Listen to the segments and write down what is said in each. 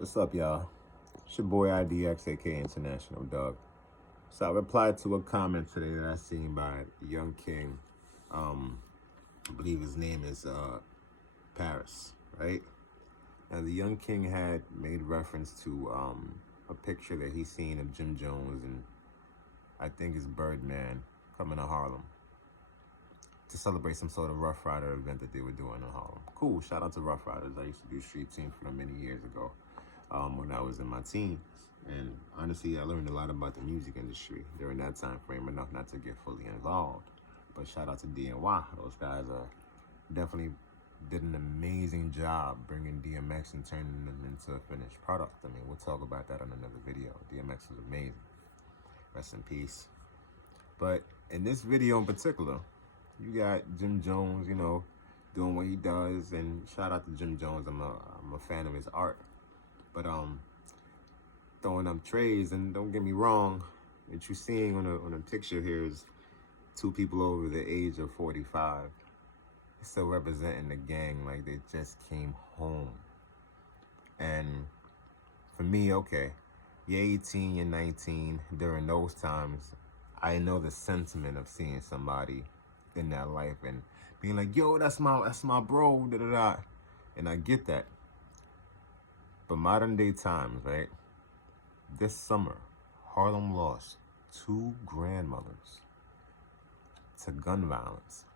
What's up, y'all? It's your boy IDX, aka International Doug. So I replied to a comment today that I seen by Young King. I believe his name is Paris, right? Now the Young King had made reference to a picture that he seen of Jim Jones and I think it's Birdman coming to Harlem to celebrate some sort of Rough Rider event that they were doing in Harlem. Cool, shout out to Rough Riders. I used to do street team for them many years ago when I was in my teens. And honestly, I learned a lot about the music industry during that time frame, enough not to get fully involved. But shout out to DNY. Those guys definitely did an amazing job bringing DMX and turning them into a finished product. I mean, we'll talk about that on another video. DMX was amazing. Rest in peace. But in this video in particular, you got Jim Jones, doing what he does, and shout out to Jim Jones. I'm a fan of his art. But throwing up trays, and don't get me wrong, what you're seeing on a picture here is two people over the age of 45 still representing the gang like they just came home. And for me, okay, you're 18, you're 19, during those times, I know the sentiment of seeing somebody in that life and being like, yo, that's my bro, da-da-da. And I get that. But modern day times, right? This summer, Harlem lost 2 grandmothers to gun violence.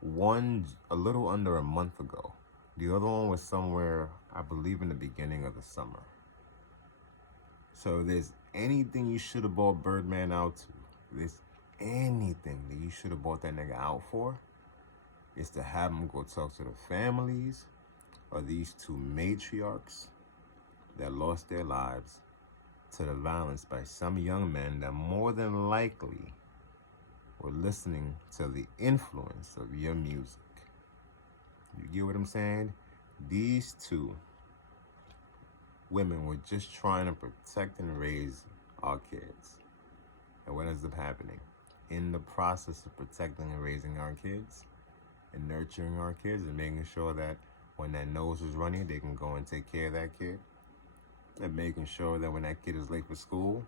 One a little under a month ago. The other one was somewhere, I believe, in the beginning of the summer. So if there's anything you should have bought Birdman out to, if there's anything that you should have bought that nigga out for, is to have him go talk to the families of these 2 matriarchs that lost their lives to the violence by some young men that more than likely were listening to the influence of your music. You get what I'm saying? These 2 women were just trying to protect and raise our kids. And what ends up happening? In the process of protecting and raising our kids and nurturing our kids and making sure that when that nose is running, they can go and take care of that kid. And making sure that when that kid is late for school,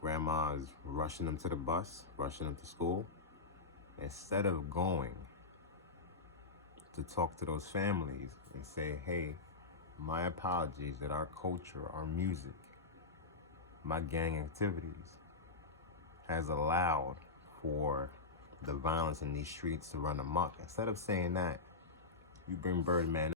grandma is rushing them to the bus, rushing them to school. Instead of going to talk to those families and say, hey, my apologies that our culture, our music, my gang activities has allowed for the violence in these streets to run amok. Instead of saying that, you bring Birdman